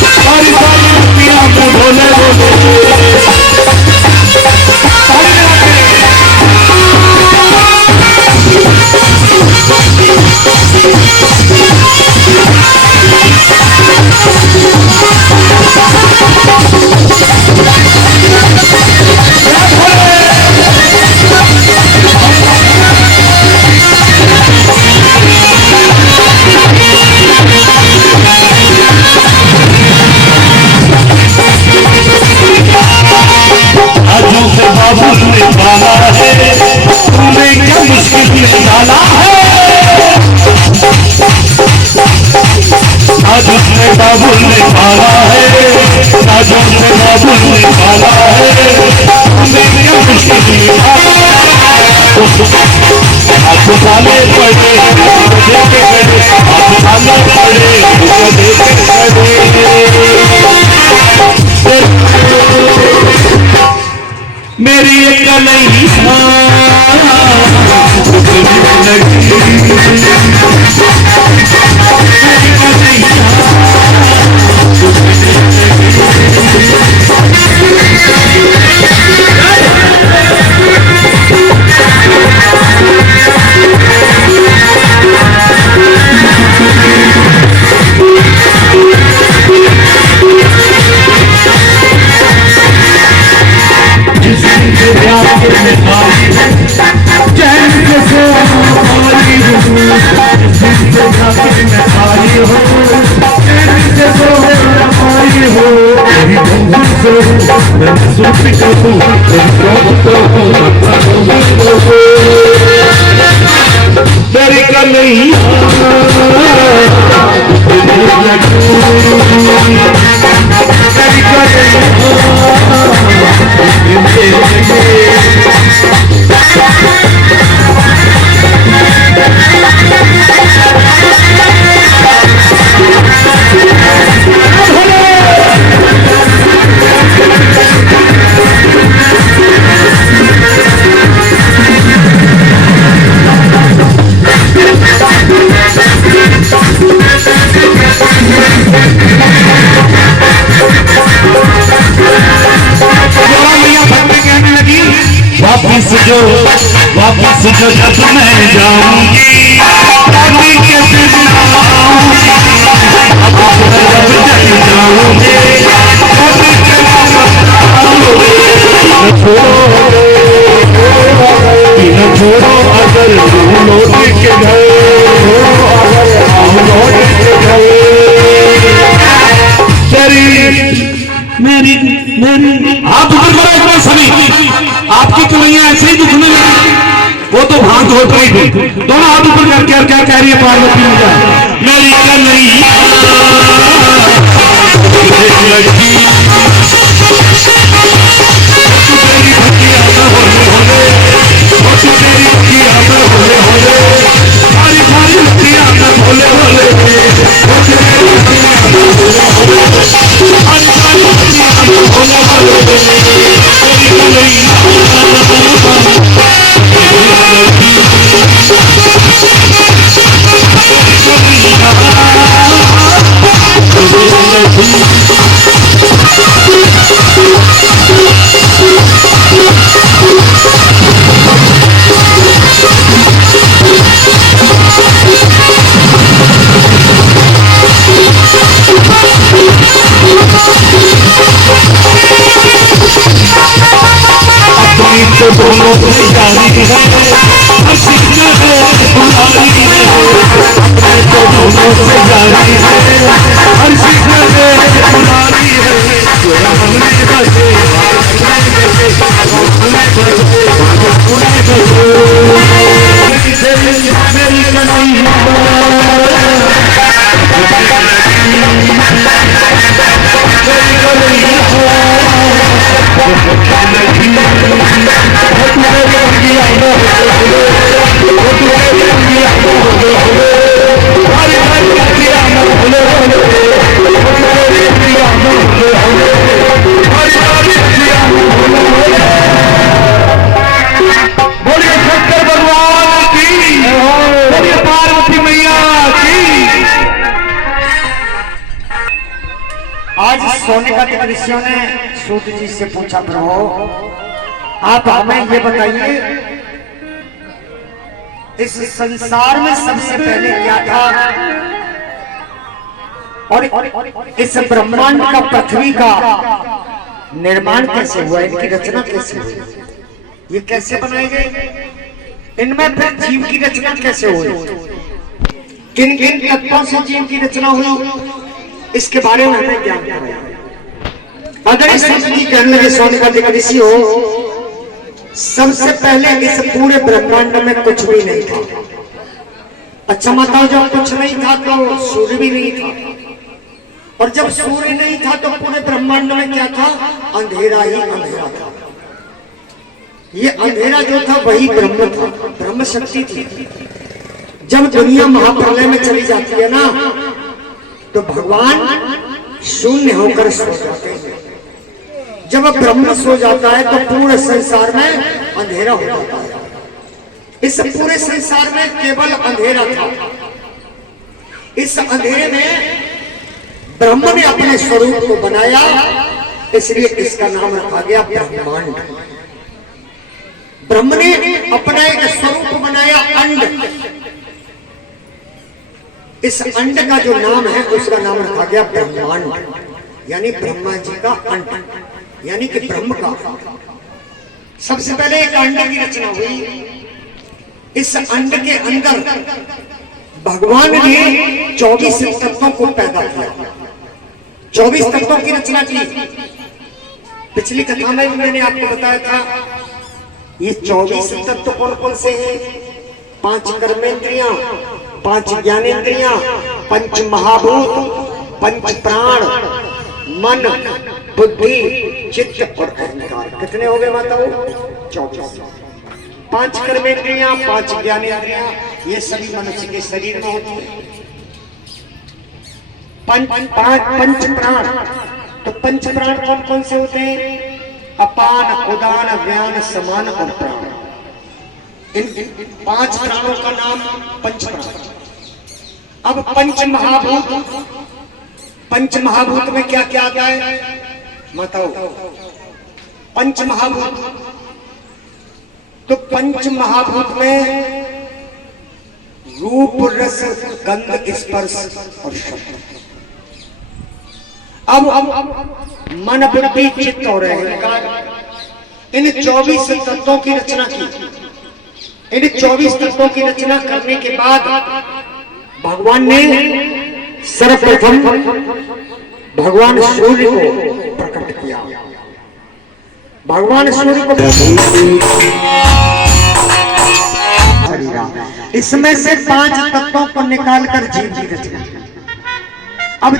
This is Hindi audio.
सारी सारी दुनिया में भोले भोले। बाबू ने पाला है, तूने क्या मुश्किल में डाला है। आज उसने बाबू ने पाला है, आज उसने बाबू ने पाला है, तूने क्या मुश्किल में डाला है। हाथ उठाने पड़े मुझे के गए, हाथ उठाने पड़े मुझे के गए। मेरी एक नहीं मेरी का नहीं वापस जो जब मैं जाऊंगी पानी के दिन आऊंगी, अब जब चली जाऊंगी पानी के दिन न छोड़ो अगर तुम लौट के गए, लौट के गए। मेरी मेरी आप उधर करो एक बार सभी, आपकी कलैया ऐसे ही दुखने लगी। वो तो भांग हो रही थी, दोनों हाथ ऊपर करके क्या कह रही है पार्वती मैया, मेरी कलैया लड़की तेरी भटिया में होले होले, तेरी भटिया में होले होले, सारी सारी भटिया में होले होले, तेरी भटिया में होले होले, सारी सारी भटिया में होले होले, तेरी कलैया दोनों से जारी है, हसी है बुराई है, अपने तो दोनों से जारी है, हसी है बुराई है, हमने बचे मेरी कन्हैया सोने का ऋषियों ने सूत जी से पूछा, प्रभु आप हमें ये बताइए इस संसार में सबसे पहले क्या था और इस ब्रह्मांड का, पृथ्वी का निर्माण कैसे हुआ, इनकी रचना कैसे हुई, ये कैसे बनाए गए, इनमें फिर जीव की रचना कैसे हुई, किन किन तत्वों से जीव की रचना हुई, इसके बारे में हमें ज्ञान कराया। अगर इस सृष्टि के अंदर सोने का ऋषि हो, सबसे पहले इस पूरे ब्रह्मांड में कुछ भी नहीं था। अच्छा माताओं, जब कुछ नहीं था तो सूर्य भी नहीं था, और जब सूर्य नहीं था तो पूरे ब्रह्मांड में क्या था, अंधेरा ही अंधेरा था। ये अंधेरा जो था वही ब्रह्म था, ब्रह्म शक्ति थी। जब दुनिया महाप्रलय में चली जाती है ना, तो भगवान शून्य होकर सो जाते हैं। जब ब्रह्म सो जाता है तो पूरे संसार में अंधेरा हो जाता है। इस पूरे संसार में केवल अंधेरा था। इस अंधेरे में ब्रह्म ने अपने स्वरूप को बनाया, इसलिए इसका नाम रखा गया ब्रह्मांड। ब्रह्म ने अपना एक स्वरूप बनाया, अंड। इस अंड का जो नाम है उसका नाम रखा गया ब्रह्मांड, यानी ब्रह्मा जी का अंड, यानी कि ब्रह्म का। सबसे पहले एक अंड की रचना हुई। इस अंड के अंदर भगवान ने 24 तत्वों को पैदा किया, 24 तत्वों की रचना की। पिछली कथा में मैंने आपको बताया था ये 24 तत्व कौन कौन से हैं। 5 कर्मेंद्रियां, 5 ज्ञानेंद्रियां, 5 महाभूत, 5 प्राण, मन, बुद्धि, चित्त और अहंकार। कितने हो गए माताओं? 24। 5 कर्मेंद्रियां, 5 ज्ञानेंद्रियां, ये सभी मनुष्य के शरीर में होती है। 5 प्राण, तो 5 प्राण कौन कौन से होते हैं? अपान, उदान, व्यान, समान और प्राण। इन 5 प्राणों का नाम पंच प्राण। अब 5 महाभूत, 5 महाभूत में क्या क्या आता है बताओ? 5 महाभूत, तो 5 महाभूत में रूप, रस, गंध, स्पर्श और शब्द। अब मन, बुद्धि, चित्त और अहंकार, इन 24 तत्वों की रचना की। इन 24 तत्वों की रचना करने के बाद भगवान ने सर्वप्रथम भगवान सूर्य को प्रकट किया। भगवान सूर्य को इसमें से 5 तत्वों को निकालकर जीव की रचना। अब